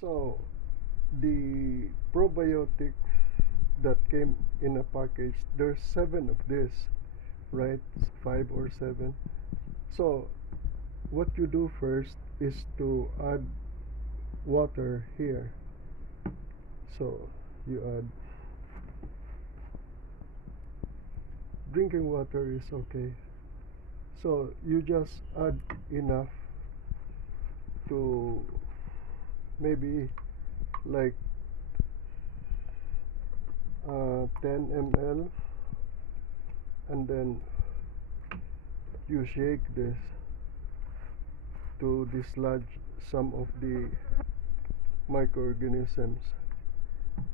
So the probiotic that came in a package, there's 7 of this, right? 5 or 7. So what you do first is to add water here. So you add drinking water is okay. So you just add enough to maybe like 10 ml, and then you shake this to dislodge some of the microorganisms,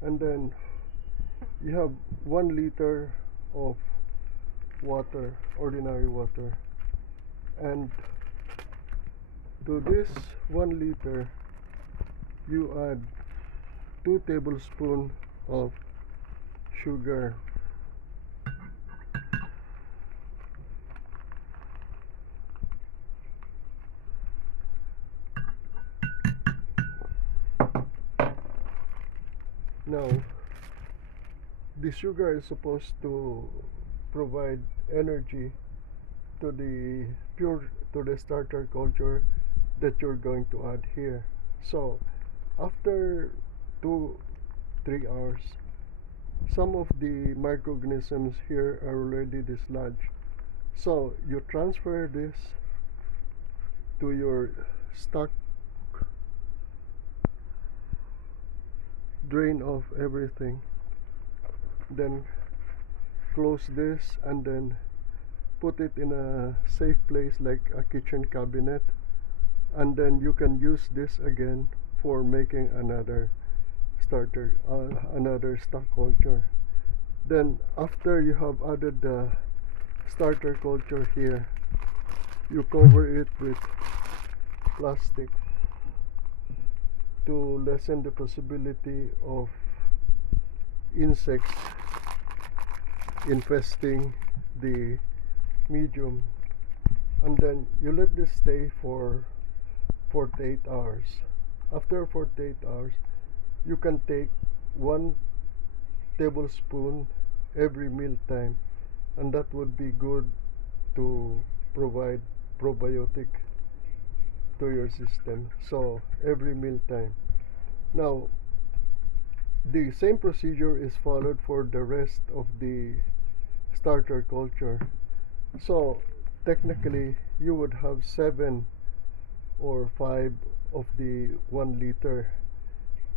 and then you have 1 liter of water, ordinary water, and to this 1 liter you add 2 tablespoons of sugar. Now the sugar is supposed to provide energy to the starter culture that you're going to add here. So after 2-3 hours, some of the microorganisms here are already dislodged. So you transfer this to your stock, drain off everything, then close this, and then put it in a safe place like a kitchen cabinet, and then you can use this again for making another another stock culture. Then after you have added the starter culture here, you cover it with plastic to lessen the possibility of insects infesting the medium, and then you let this stay for 48 hours. After 48 hours, you can take 1 tablespoon every meal time, and that would be good to provide probiotic to your system. So every meal time. Now the same procedure is followed for the rest of the starter culture. So technically you would have 7 or 5 of the 1 liter,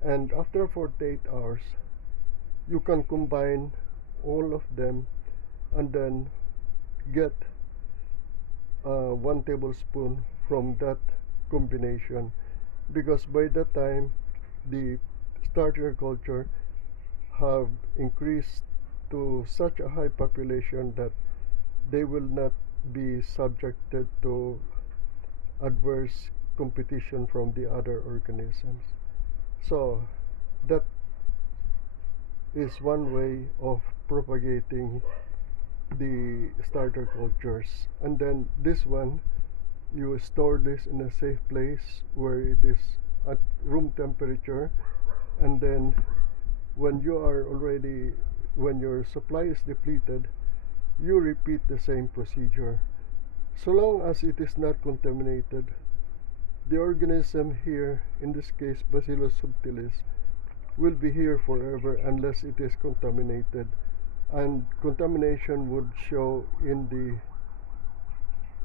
and after 48 hours you can combine all of them and then get 1 tablespoon from that combination, because by that time the starter culture have increased to such a high population that they will not be subjected to adverse competition from the other organisms. So that is one way of propagating the starter cultures. And then this one, you store this in a safe place where it is at room temperature, and then when when your supply is depleted, you repeat the same procedure. So long as it is not contaminated, the organism here, in this case Bacillus subtilis, will be here forever unless it is contaminated, and contamination would show in the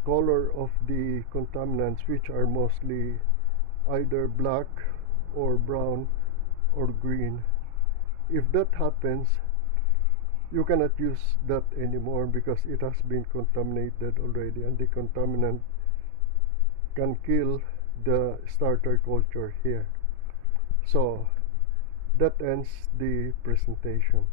color of the contaminants, which are mostly either black or brown or green. If that happens, you cannot use that anymore because it has been contaminated already, and the contaminant can kill the starter culture here. So that ends the presentation.